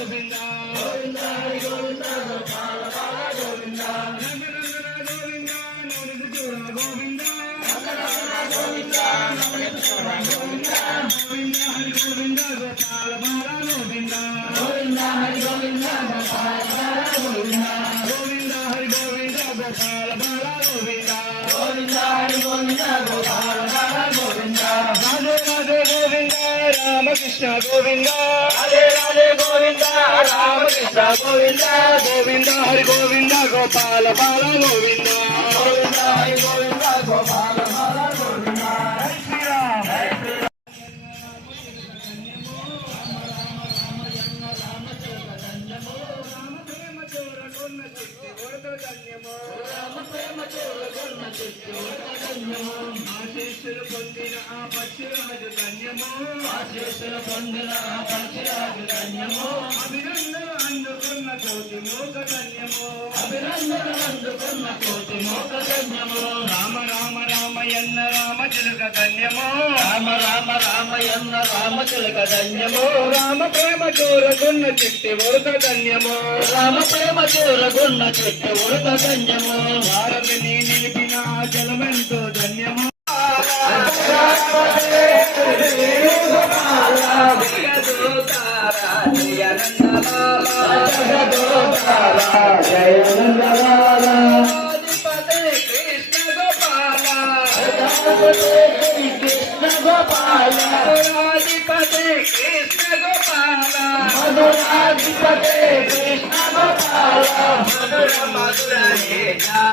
గోవింద గోవింద హరి గోవింద గోపాల బాల గోవింద నందనందన గోవింద నవనిధి చూడ గోవింద నందనందన గోవింద నవనిధి చూడ గోవింద గోవింద హరి గోవింద గోపాల బాల గోవింద గోవింద హరి గోవింద గోపాల బాల గోవింద గోవింద హరి గోవింద గోపాల బాల గోవింద గోవింద హరి గోవింద గోపాల బాల గోవింద రాధే రాధే గోవింద రామకృష్ణ గోవింద రాధే రాధే గోవింద రామకృష్ణ గోవింద గోవింద హరి గోవింద గోపాల బాల గోవింద గోవింద హరి గోవింద గోపాల బాల గోవింద జై శ్రీరామ్ జై శ్రీరామ్ ఆశీస్సులు పొందిన ఆ పక్షిరాజు ధన్యము ఆశీస్సులు పొందిన ఆ పక్షిరాజు ధన్యము అభినందనలు అందుకున్న కోటి మోక ధన్యము అభినందనలు అందుకున్న కోటి మోక ధన్యము రామ రామ రామయన్న రామ చిలుక ధన్యము రామ రామ రామయన్న రామ చిలుక ధన్యము రామ ప్రేమ చూరగున్న చిట్టి ఉడత ధన్యము రామ ప్రేమ చూరగున్న చిట్టి ఉడత ధన్యము భారతిని నిలిపిన ఆ జలమెంతో ధన్యము కృష్ణ గోపాల మధురాధిపతి కృష్ణ గోపాల మధురాధిపతి కృష్ణ గోపాల మధుర మధుర